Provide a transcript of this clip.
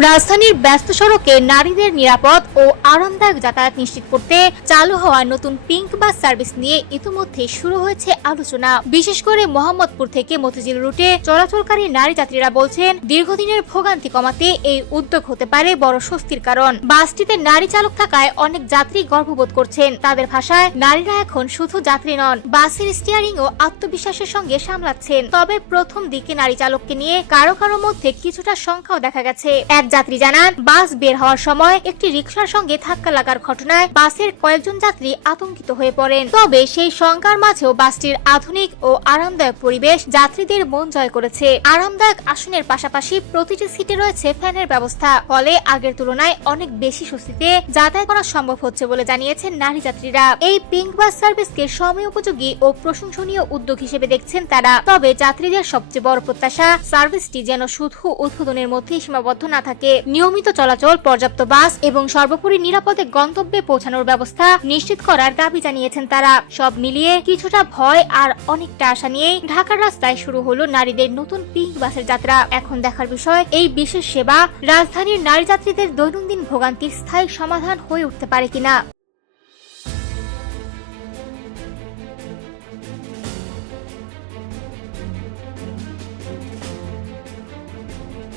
রাজধানীর ব্যস্ত সড়কে নারীদের নিরাপদ ও আরামদায়ক যাতায়াত নিশ্চিত করতে চালু হওয়া নতুন পিঙ্ক বাস সার্ভিস নিয়ে ইতিমধ্যে শুরু হয়েছে আলোচনা। বিশেষ করে মোহাম্মদপুর থেকে মতিঝিল রুটে চলাচলকারী নারী যাত্রীরা বলছেন, দীর্ঘদিনের ভোগান্তি কমাতে এই উদ্যোগ হতে পারে বড় স্বস্তির কারণ। বাসটিতে নারী চালক থাকায় অনেক যাত্রী গর্ববোধ করছেন। তাদের ভাষায়, নারীরা এখন শুধু যাত্রী নন, বাসের স্টিয়ারিং ও আত্মবিশ্বাসের সঙ্গে সামলাচ্ছেন। তবে প্রথম দিকে নারী চালককে নিয়ে কারো কারো মধ্যে কিছুটা সংখ্যাও দেখা গেছে। এক যাত্রী জানান, বাস বের হওয়ার সময় একটি রিকশার সঙ্গে ধাক্কা লাগার ঘটনায় বাসের কয়েকজন যাত্রী আতঙ্কিত হয়ে পড়েন। তবে সেই শঙ্কার মাঝেও বাসটির আধুনিক ও আরামদায়ক পরিবেশ যাত্রীদের মন জয় করেছে। আরামদায়ক আসনের পাশাপাশি প্রতিটি সিটে রয়েছে ফ্যানের ব্যবস্থা, ফলে আগের তুলনায় অনেক বেশি স্বস্তিতে যাতায়াত করা সম্ভব হচ্ছে বলে জানিয়েছেন নারী যাত্রীরা। এই পিঙ্ক বাস সার্ভিসকে সময় উপযোগী ও প্রশংসনীয় উদ্যোগ হিসেবে দেখছেন তারা। তবে যাত্রীদের সবচেয়ে বড় প্রত্যাশা, সার্ভিসটি যেন শুধু উদ্বোধনের মধ্যে সীমাবদ্ধ না থাকে। নিয়মিত চলাচল, পর্যাপ্ত বাস এবং সর্বোপরি নিরাপদে গন্তব্যে পৌঁছানোর ব্যবস্থা নিশ্চিত করার দাবি জানিয়েছেন তারা। সব মিলিয়ে কিছুটা ভয় আর অনেকটা আশা নিয়েই ঢাকার রাস্তায় শুরু হলো নারীদের নতুন পিঙ্ক বাসের যাত্রা। এখন দেখার বিষয়, এই বিশেষ সেবা রাজধানীর নারী যাত্রীদের দৈনন্দিন ভোগান্তির স্থায়ী সমাধান হয়ে উঠতে পারে কিনা।